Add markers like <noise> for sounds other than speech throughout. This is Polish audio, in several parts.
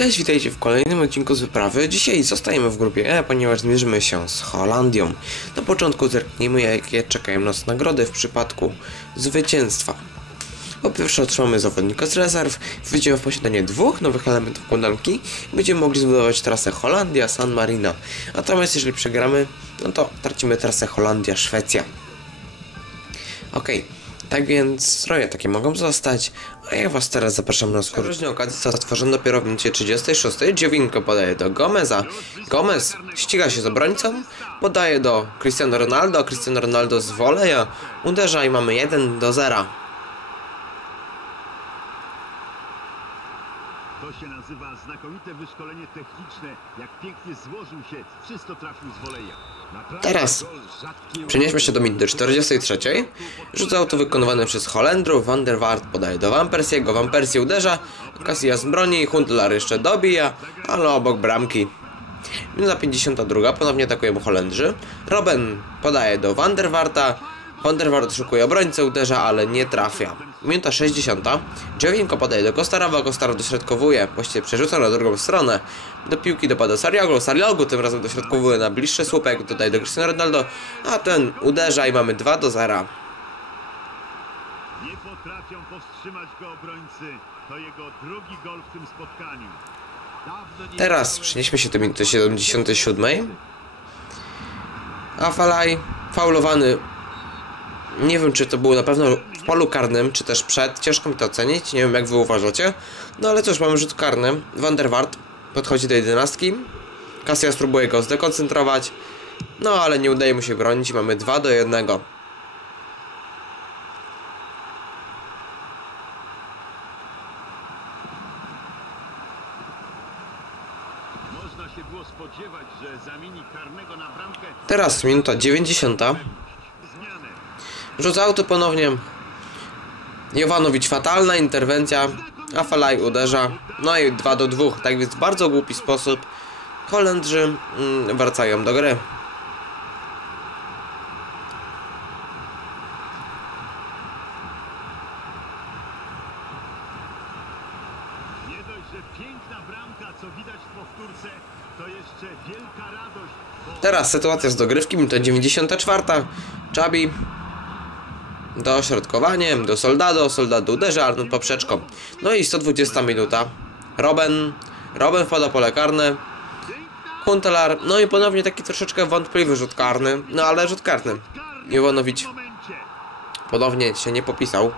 Cześć, witajcie w kolejnym odcinku z wyprawy. Dzisiaj zostajemy w grupie E, ponieważ zmierzymy się z Holandią. Na początku zerknijmy, jakie czekają nas nagrody w przypadku zwycięstwa. Po pierwsze otrzymamy zawodnika z rezerw, wejdziemy w posiadanie dwóch nowych elementów układanki i będziemy mogli zbudować trasę Holandia-San Marino. Natomiast jeżeli przegramy, no to tracimy trasę Holandia-Szwecja. Okej, tak więc stroje takie mogą zostać, a ja was teraz zapraszam na skór. Różne okazje został stworzony dopiero w minucie 36. Dziewinko podaje do Gomeza. Gomez ściga się z obrońcą, podaje do Cristiano Ronaldo, Cristiano Ronaldo z voleja uderza i mamy 1 do 0. To się nazywa znakomite wyszkolenie techniczne. Jak pięknie złożył się, czysto trafił z woleja. Teraz Przenieśmy się do minuty 43. Rzut auto wykonywany przez Holendrów. Van der Waart podaje do Van Persiego. Van Persie uderza. Casillas broni. Huntelaar jeszcze dobija, ale obok bramki. Minuta 52. Ponownie atakują Holendrzy. Robben podaje do Van der Waarta. Van der Waart szukuje obrońcę, uderza, ale nie trafia. Minuta 60. Dziewięko podaje do Kostarowa. Kostarow dośrodkowuje. Właściwie przerzuca na drugą stronę. Do piłki dopada Sariogo. Sariogo tym razem dośrodkowuje na bliższy słupek. Tutaj do Cristiano Ronaldo. A ten uderza i mamy 2 do 0. Nie potrafią powstrzymać go obrońcy. To jego drugi gol w tym spotkaniu. Teraz przenieśmy się do minuty 77. A Falaj faulowany. Nie wiem, czy to było na pewno w polu karnym, czy też przed. Ciężko mi to ocenić. Nie wiem, jak wy uważacie. No ale cóż, mamy rzut karny. Van der Waart podchodzi do jedenastki. Casillas próbuje go zdekoncentrować. No ale nie udaje mu się bronić. Mamy 2 do 1. można się było spodziewać, że zamieni karnego na bramkę. Teraz minuta 90. Rzuca auto ponownie. Jovanowicz fatalna interwencja, a Falaj uderza. No i 2 do 2, tak więc w bardzo głupi sposób Holendrzy mm, wracają do gry. To Teraz sytuacja z dogrywki, minuta 94. Czabi dośrodkowaniem do Soldado, Soldado uderza Arnold poprzeczką. No i 120 minuta. Robben, Robben wpada pole karne. Huntelaar, no i ponownie taki troszeczkę wątpliwy rzut karny, no ale rzut karny. Iwanowicz ponownie się nie popisał.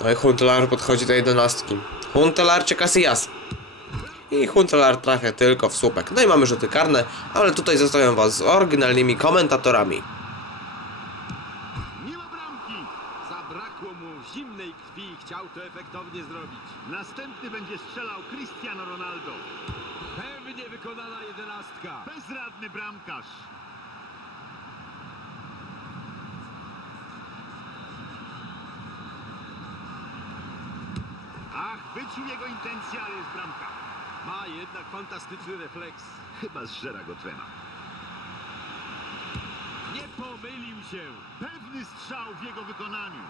No i Huntelaar podchodzi do jedenastki. Huntelaar czy Casillas? I Huntelaar trafia tylko w słupek. No i mamy rzuty karne, ale tutaj zostawiam was z oryginalnymi komentatorami. Nie ma bramki. Zabrakło mu zimnej krwi i chciał to efektownie zrobić. Następny będzie strzelał Cristiano Ronaldo. Pewnie wykonana jedenastka. Bezradny bramkarz. Ach, wyczuł jego intencję, ale jest bramka. Ma jednak fantastyczny refleks. Chyba zżera go trema. Nie pomylił się. Pewny strzał w jego wykonaniu.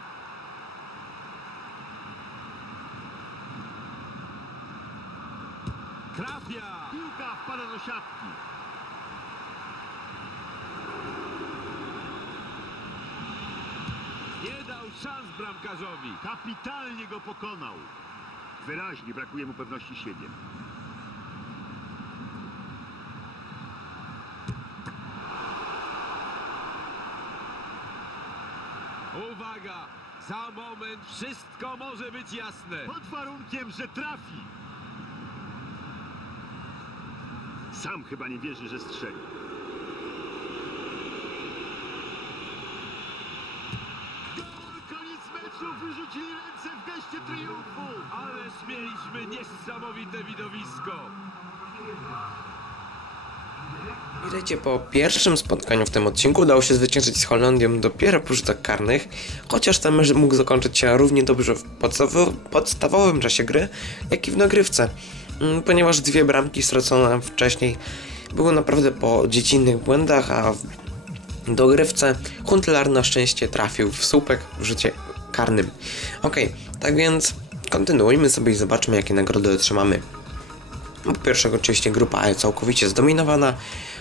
Trafia. Piłka wpada do siatki. Nie dał szans bramkarzowi. Kapitalnie go pokonał. Wyraźnie brakuje mu pewności siebie. Uwaga. Za moment wszystko może być jasne. Pod warunkiem, że trafi. Sam chyba nie wierzy, że strzeli. Gol! Koniec meczu! Wyrzucili ręce w geście triumfu! Ależ mieliśmy niesamowite widowisko. Witajcie, po pierwszym spotkaniu w tym odcinku udało się zwyciężyć z Holandią dopiero po rzutach karnych, chociaż ten mecz mógł zakończyć się równie dobrze w podstawo- podstawowym czasie gry, jak i w nagrywce, ponieważ dwie bramki stracone wcześniej były naprawdę po dziecinnych błędach, a w dogrywce Huntelaar na szczęście trafił w słupek w rzucie karnym. Okej, tak więc kontynuujmy sobie i zobaczmy jakie nagrody otrzymamy. Po pierwsze oczywiście grupa E całkowicie zdominowana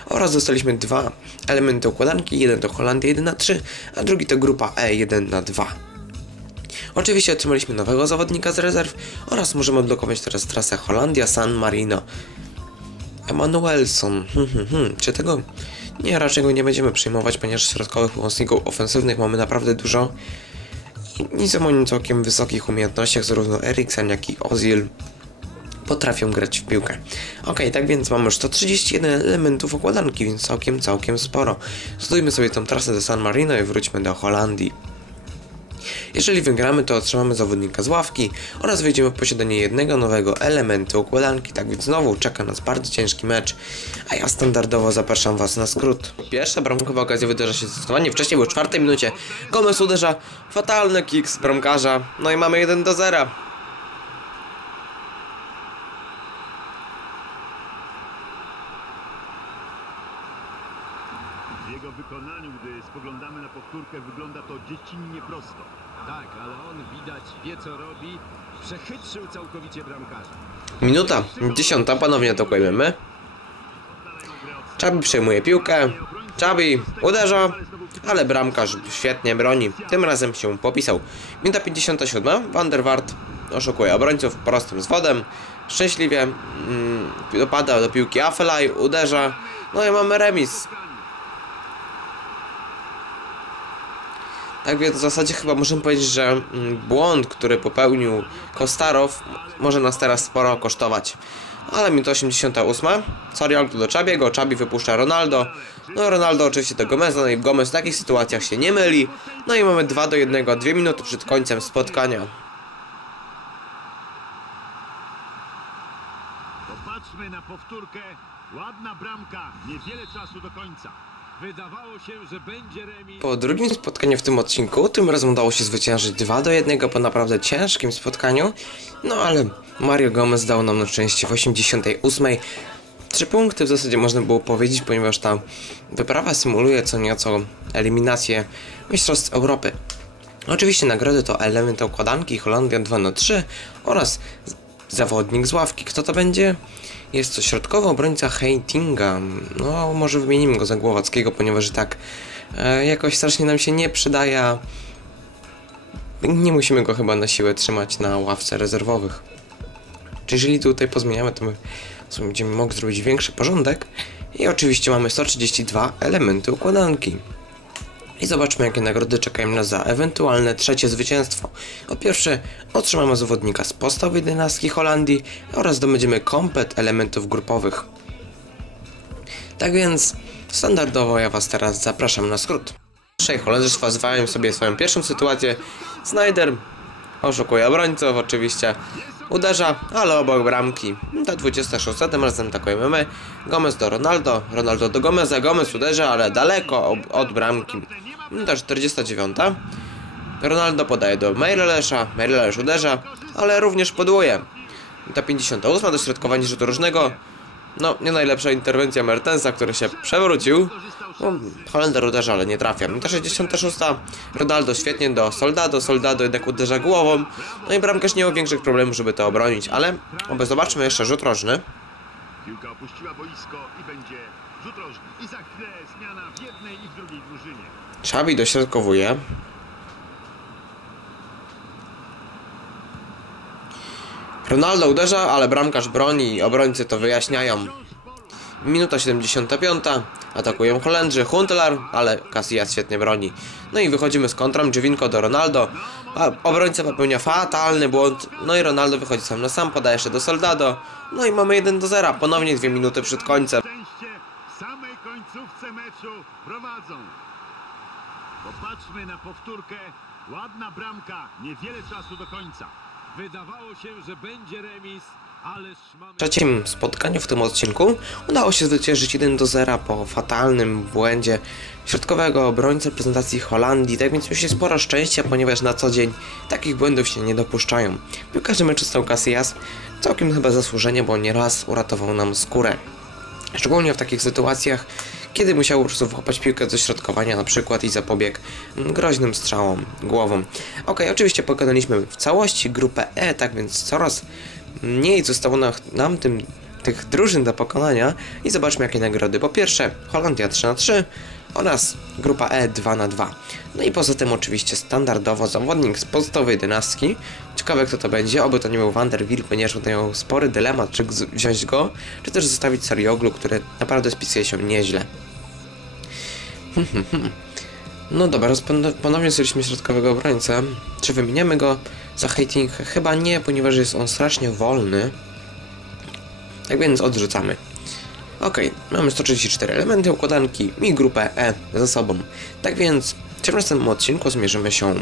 oraz dostaliśmy dwa elementy układanki, jeden to Holandia 1 na 3, a drugi to grupa E 1 na 2. Oczywiście otrzymaliśmy nowego zawodnika z rezerw oraz możemy odblokować teraz trasę Holandia San Marino. Emanuelson, hmm, hmm, hmm. czy tego? Nie, raczej go nie będziemy przyjmować, ponieważ środkowych pomocników ofensywnych mamy naprawdę dużo. I nic o moim całkiem wysokich umiejętnościach, zarówno Eriksen, jak i Ozil potrafią grać w piłkę. Ok, tak więc mamy już 131 elementów układanki, więc całkiem, całkiem sporo. Zdujmy sobie tą trasę do San Marino i wróćmy do Holandii. Jeżeli wygramy, to otrzymamy zawodnika z ławki oraz wejdziemy w posiadanie jednego nowego elementu układanki, tak więc znowu czeka nas bardzo ciężki mecz, a ja standardowo zapraszam Was na skrót. Pierwsza bramkowa okazja wydarza się zdecydowanie wcześniej, bo w czwartej minucie Gomez uderza, fatalny kick z bramkarza, no i mamy 1 do 0. W jego wykonaniu, gdy spoglądamy na powtórkę, wygląda to dziecinnie prosto. Tak, ale on widać wie co robi. Przechytrzył całkowicie bramkarza. Minuta dziesiąta, ponownie atakujemy my. Czabi przejmuje piłkę. Czabi uderza, ale bramkarz świetnie broni. Tym razem się popisał. Minuta 57. Van der Waart oszukuje obrońców prostym zwodem. Szczęśliwie mm, dopada do piłki Afelaj, uderza. No i mamy remis. Tak więc w zasadzie chyba możemy powiedzieć, że mm, błąd, który popełnił Kostarow, może nas teraz sporo kosztować. Ale minuta 88. Sorialdo do Czabiego, Czabi wypuszcza Ronaldo. No Ronaldo oczywiście do Gomeza, no i Gomez w takich sytuacjach się nie myli. No i mamy 2 do 1, 2 minuty przed końcem spotkania. Popatrzmy na powtórkę. Ładna bramka. Niewiele czasu do końca. Po drugim spotkaniu w tym odcinku, tym razem udało się zwyciężyć 2 do 1 po naprawdę ciężkim spotkaniu. No ale Mario Gomez dał nam na szczęście w 88. Trzy punkty w zasadzie można było powiedzieć, ponieważ ta wyprawa symuluje co nieco eliminację Mistrzostw Europy. Oczywiście nagrody to element układanki Holandia 2 na 3 oraz zawodnik z ławki. Kto to będzie? Jest to środkowy obrońca Heitinga. No, może wymienimy go za Głowackiego, ponieważ tak e, jakoś strasznie nam się nie przydaje. Nie musimy go chyba na siłę trzymać na ławce rezerwowych. Czy jeżeli tutaj pozmieniamy, to my będziemy mogli zrobić większy porządek. I oczywiście mamy 132 elementy układanki. I zobaczmy, jakie nagrody czekają nas za ewentualne trzecie zwycięstwo. Po pierwsze, otrzymamy zawodnika z podstawowej dynastii Holandii oraz zdobędziemy komplet elementów grupowych. Tak więc, standardowo ja Was teraz zapraszam na skrót. Trzej Holendrzy zważywają sobie swoją pierwszą sytuację. Snyder oszukuje obrońców, oczywiście uderza, ale obok bramki. Ta 26, tym razem atakujemy my. Gomez do Ronaldo, Ronaldo do Gomeza, Gomez uderza, ale daleko od bramki. Ta 49. Ronaldo podaje do Meirelesz uderza, ale również podłuje. Ta 58. dośrodkowanie rzutu różnego. No, nie najlepsza interwencja Mertensa, który się przewrócił. No, Holender uderza, ale nie trafia. Ta 66. Ronaldo świetnie do Soldado, Soldado jednak uderza głową. No i bramkarz nie miał większych problemów, żeby to obronić, ale oby zobaczmy jeszcze rzut rożny. Piłka opuściła boisko i będzie rzut rożny. I za chwilę zmiana w jednej i w drugiej drużynie. Xavi dośrodkowuje. Ronaldo uderza, ale bramkarz broni i obrońcy to wyjaśniają. Minuta 75. Atakują Holendrzy, Huntelaar, ale Casillas świetnie broni. No i wychodzimy z kontrą, Dżewinko do Ronaldo. A obrońca popełnia fatalny błąd. No i Ronaldo wychodzi sam na sam, podaje jeszcze do Soldado. No i mamy 1 do 0. Ponownie 2 minuty przed końcem. Szczęście w samej końcówce meczu prowadzą. Popatrzmy na powtórkę. Ładna bramka. Niewiele czasu do końca. Wydawało się, że będzie remis, mamy... W trzecim spotkaniu w tym odcinku udało się zwyciężyć 1 do 0 po fatalnym błędzie środkowego obrońcy reprezentacji Holandii. Tak więc mieliśmy sporo szczęścia, ponieważ na co dzień takich błędów się nie dopuszczają. Każdym meczu stał Casillas całkiem chyba zasłużenie, bo nieraz uratował nam skórę. Szczególnie w takich sytuacjach, kiedy musiał po prostu wychopać piłkę do środkowania na przykład i zapobiegł mm, groźnym strzałom głową. Ok, oczywiście pokonaliśmy w całości grupę E, tak więc coraz mniej zostało na, nam tym tych drużyn do pokonania i zobaczmy jakie nagrody. Po pierwsze Holandia 3 na 3 oraz grupa E 2 na 2 No i poza tym oczywiście standardowo zawodnik z podstawowej dynastki. Ciekawe kto to będzie, oby to nie był Vanderbilt, ponieważ tutaj miał spory dylemat, czy wziąć go, czy też zostawić Sarioglu, który naprawdę spisuje się nieźle. <laughs> No dobra, ponownie zrobiliśmy środkowego obrońcę. Czy wymieniamy go za hating? Chyba nie, ponieważ jest on strasznie wolny. Tak więc odrzucamy. Okej, mamy 134 elementy układanki i grupę E za sobą. Tak więc w 17 odcinku zmierzymy się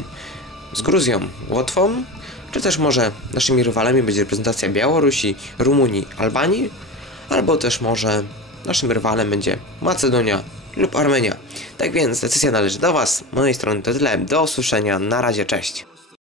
z Gruzją, Łotwą, czy też może naszymi rywalami będzie reprezentacja Białorusi, Rumunii, Albanii, albo też może naszym rywalem będzie Macedonia lub Armenia. Tak więc decyzja należy do Was. Z mojej strony to tyle. Do usłyszenia. Na razie, cześć.